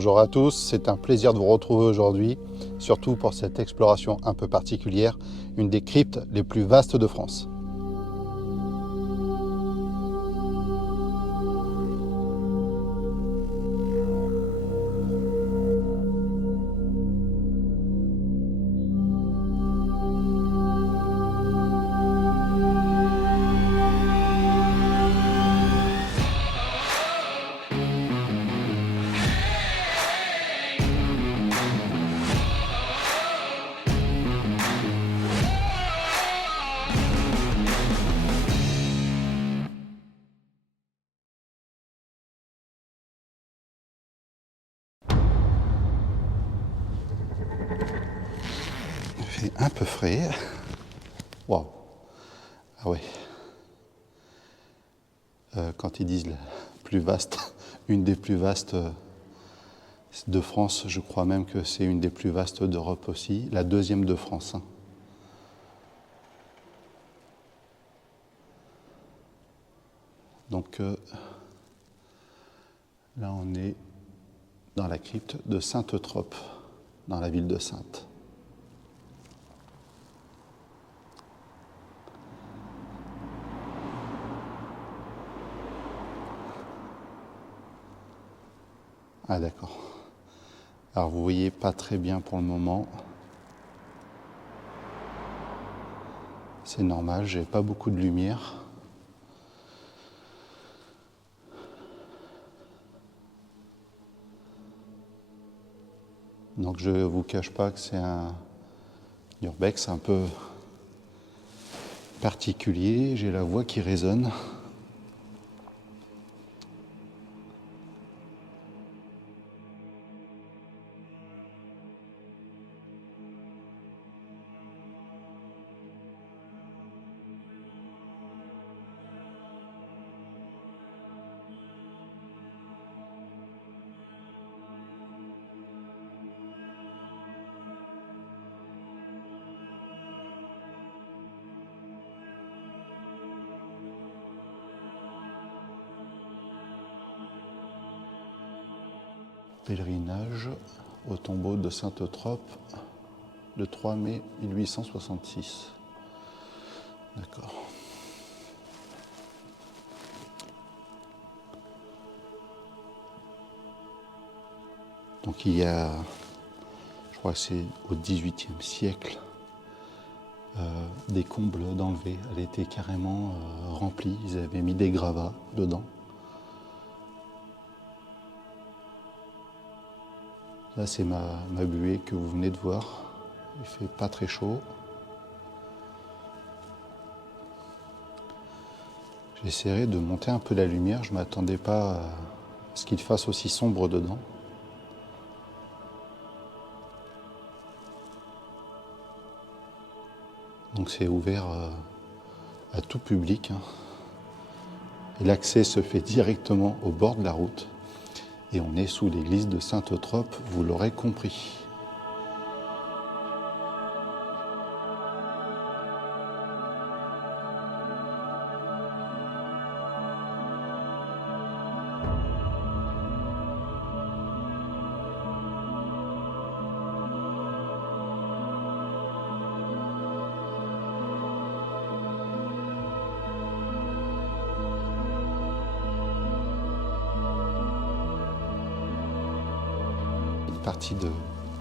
Bonjour à tous, c'est un plaisir de vous retrouver aujourd'hui, surtout pour cette exploration un peu particulière, une des cryptes les plus vastes de France. Il fait un peu frais. Waouh! Ah ouais. Quand ils disent la plus vaste, une des plus vastes de France, je crois même que c'est une des plus vastes d'Europe aussi, la deuxième de France. Donc là, on est dans la crypte de Sainte-Eutrope, dans la ville de Saintes. Ah d'accord. Alors vous voyez pas très bien pour le moment. C'est normal, j'ai pas beaucoup de lumière. Donc je vous cache pas que c'est un urbex un peu particulier. J'ai la voix qui résonne. Pèlerinage au tombeau de Sainte-Eutrope le 3 mai 1866. D'accord. Donc il y a, je crois que c'est au XVIIIe siècle, des combles d'enlever. Elle était carrément remplie, ils avaient mis des gravats dedans. Là, c'est ma buée que vous venez de voir. Il fait pas très chaud. J'essaierai de monter un peu la lumière. Je ne m'attendais pas à ce qu'il fasse aussi sombre dedans. Donc c'est ouvert à tout public. Et l'accès se fait directement au bord de la route. Et on est sous l'église de Sainte-Eutrope, vous l'aurez compris.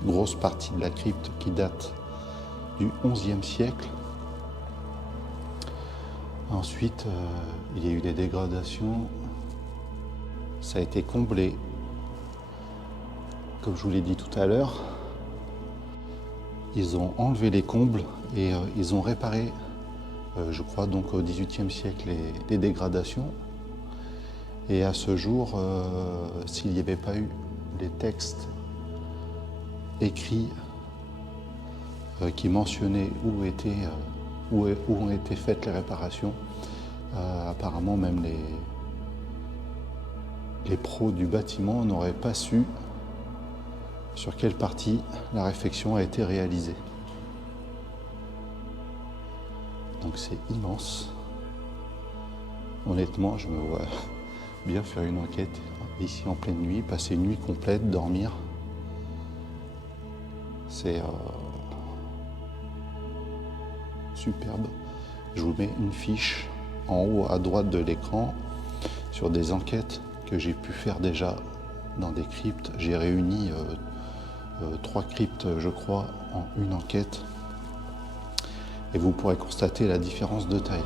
Grosse partie de la crypte qui date du XIe siècle. Ensuite, il y a eu des dégradations. Ça a été comblé. Comme je vous l'ai dit tout à l'heure, ils ont enlevé les combles et ils ont réparé, je crois donc au XVIIIe siècle, les dégradations. Et à ce jour, s'il n'y avait pas eu les textes écrits qui mentionnaient où ont été faites les réparations. Apparemment, même les pros du bâtiment n'auraient pas su sur quelle partie la réfection a été réalisée. Donc c'est immense. Honnêtement, je me vois bien faire une enquête ici en pleine nuit, passer une nuit complète, dormir. C'est superbe. Je vous mets une fiche en haut à droite de l'écran sur des enquêtes que j'ai pu faire déjà dans des cryptes. J'ai réuni 3 cryptes, je crois, en une enquête. Et vous pourrez constater la différence de taille.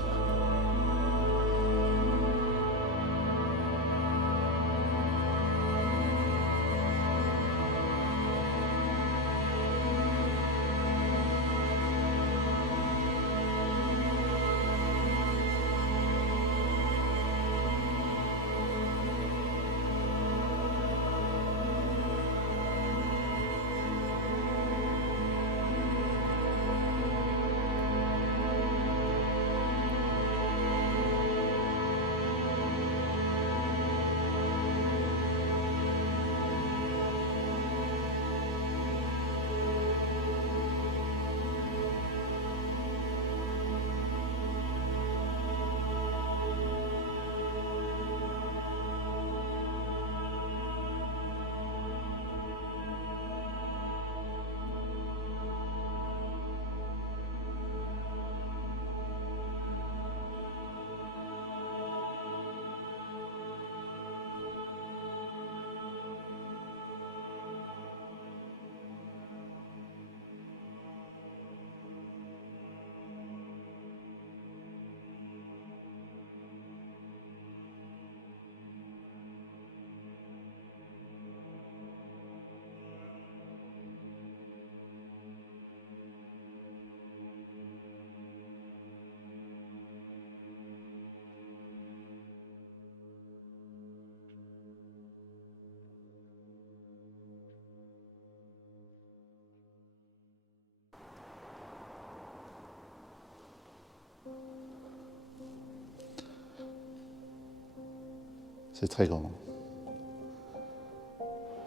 C'est très grand.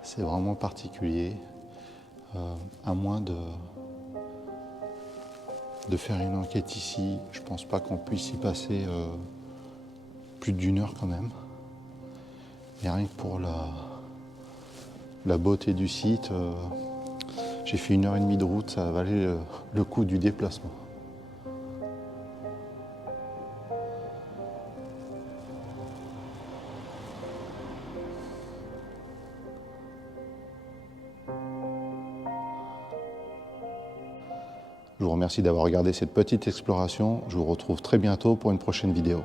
C'est vraiment particulier. À moins de faire une enquête ici, je pense pas qu'on puisse y passer plus d'1 heure quand même. Et rien que pour la beauté du site, j'ai fait 1h30 de route, ça valait le coût du déplacement. Je vous remercie d'avoir regardé cette petite exploration. Je vous retrouve très bientôt pour une prochaine vidéo.